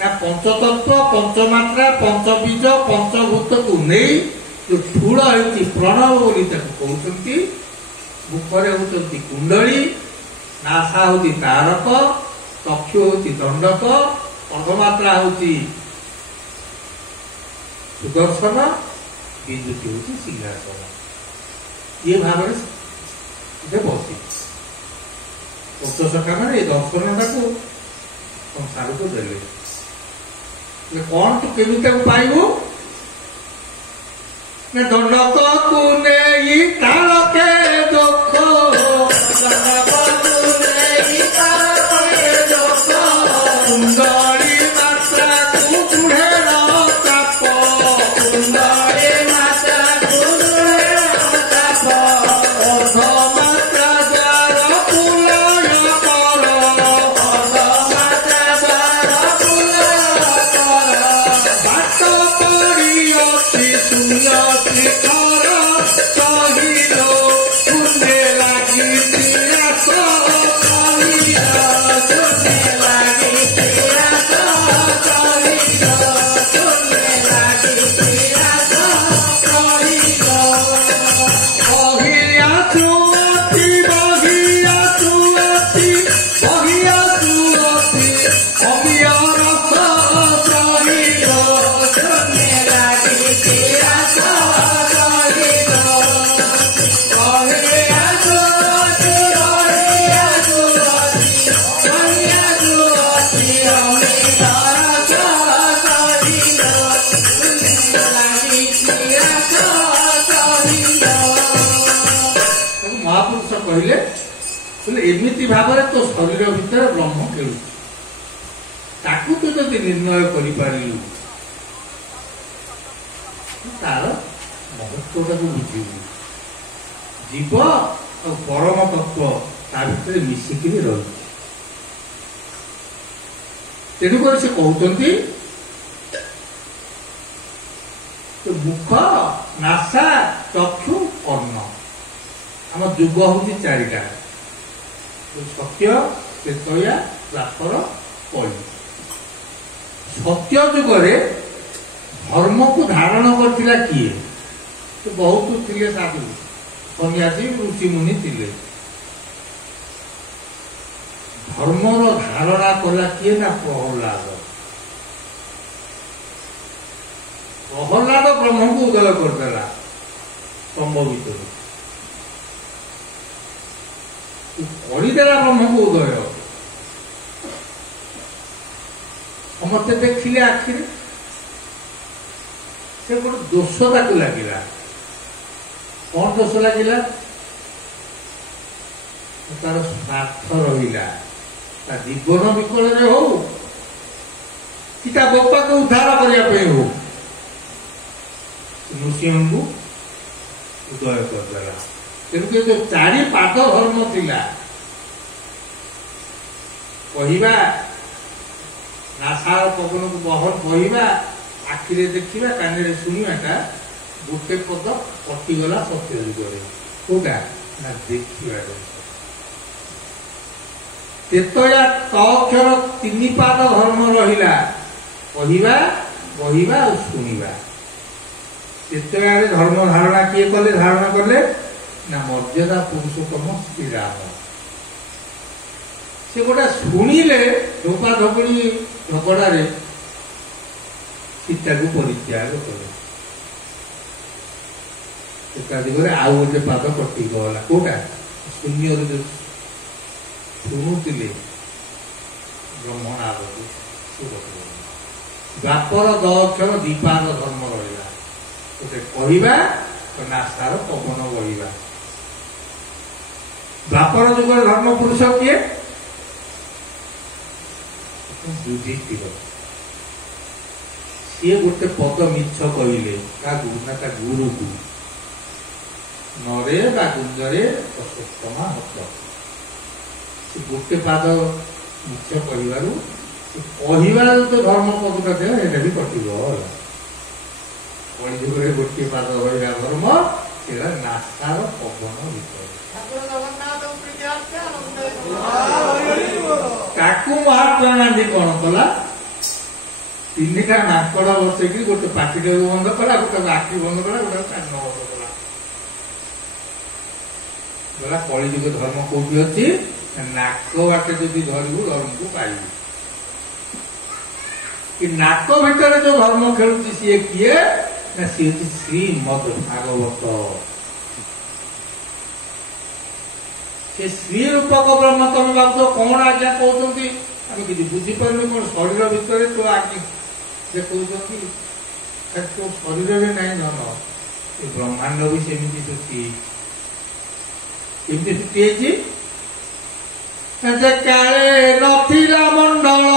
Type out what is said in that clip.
ना पंचतत्व पंचमात्रा पंचबीज पंचभूत को नहीं जो ठूल होती प्रणव बोली कहते मुखरे होती कुंडली नासा होती तारक चक्षु होती दंडक पदमात्रा होती सुदर्शन बिंदुटी होती सिंहासन ये भाव बसी पंचसखा मैंने दर्शन टाक संसार को देले कौन तू केमी पाइबू दंडक को नहीं तारके दुख कुंडली मात्रा को तुढ़े ताप कुंडली मात्रा को ताप अधमात्रा द्वार पुलय कर अधमात्रा द्वार पुलय कर बाट पड़ी अति शून्य शिखर कहिल शून्य लगी पियास एमती भाव तो शरीर भितर ब्रह्म खेलु ताकू तो जब निर्णय करू तार महत्वटा को बुझू जीव और परम तत्व ता भीतर मिसिक रही तेणुक से कहते मुख नासा चक्षु कर्ण आम जुग हूँ चारिटा सत्य चेतया द्वापर कलि सत्य जुगरे धर्म को धारण करथिला किए तो बहुत थिले साधु सन्यासी ऋषिमुनि थिले धर्मर धारणा कला किए ना प्रहलाद ब्रह्म को उदय करदेला संभवित करदेला ब्रह्म को उदय समस्ते देखिले आखिर से गोटे दोष ताक लगिला कौन दोष लगिला तार स्वार्थ रहा जीवन विकल हो कि बापा को उद्धार करने हो नृसिंह को उदय करदेला तेणुक जो चारि पाद धर्म थिला कहवा नासार पवन को बहन कहवा आखिरे देखा कान शुणवाटा गोटे पद कटिगला सत्य जुगे कौटा ना देखा तेतया तक्षर तीन पाद धर्म रहा कहवा कहवा और शुणवा तेतया धर्म धारणा किए कले धारणा कले ना मर्यादा पुरुषोत्तम श्रीराम से गोटा शुणिले धोपा धोपड़ी झगड़े सीता को परित्याग कले दिगरे आउ गोटे पाद कटिगला कौटा शून्य शुणुले ब्रह्मणाद द्वापर दक्षर दीपाद धर्म रहा गोटे कहवा नासार पवन बहिबा द्वापर जुग धर्म पुरुष किए युधिष्ठिर सी गोटे पद मिछ कहले गुरु को नरे बा गुंजरे पुरुषोत्तमा हत से गोटे पाद मिछ कहू कहवार जो धर्म पदटा थे ये भी कटिगला कलिजुगे गोटे पाद रहा धर्म से नासार पवन भितर महात्मा गांधी कौन कला ତିନିଟା ନାକଡ ବସେଇକି ଗୋଟେ ପାଟିଟାକୁ ବନ୍ଦ କଲା, ଗୋଟେ ଆଖି ବନ୍ଦ କଲା, ଗୋଟେ କାନ ବନ୍ଦ କଲା। ଗଲା କଳିଯୁଗ ଧର୍ମ କୋଉଠି ଅଛି? ନାକ ବାଟେ ଯଦି ଧରିବୁ ଧର୍ମକୁ ପାଇବୁ। କି ନାକ ଭିତରେ ଯୋଉ ଧର୍ମ ଖେଳୁଛି ସିଏ କିଏ? ନା ସିଏ ହଉଛି ଶ୍ରୀମଦ୍ ଭାଗବତ। ସେ ଶ୍ରୀ ରୂପକ ବ୍ରହ୍ମ। ତମେ ଭାବୁଛ କଣ ଆଜ୍ଞା କହୁଛନ୍ତି? ଆମେ କିଛି ବୁଝିପାରୁନି। କଣ ଶରୀର ଭିତରେ ତୋ ଆଜ୍ଞା ସେ କହୁଛନ୍ତି ତୋ ଶରୀରରେ ନାହିଁ ଧନ। ଏ ବ୍ରହ୍ମାଣ୍ଡ ବି ସେମିତି ସୃଷ୍ଟି। କେମିତି ସୃଷ୍ଟି ହେଇଛି? ଯେ କାଳେ ନଥିଲା ମଣ୍ଡଳ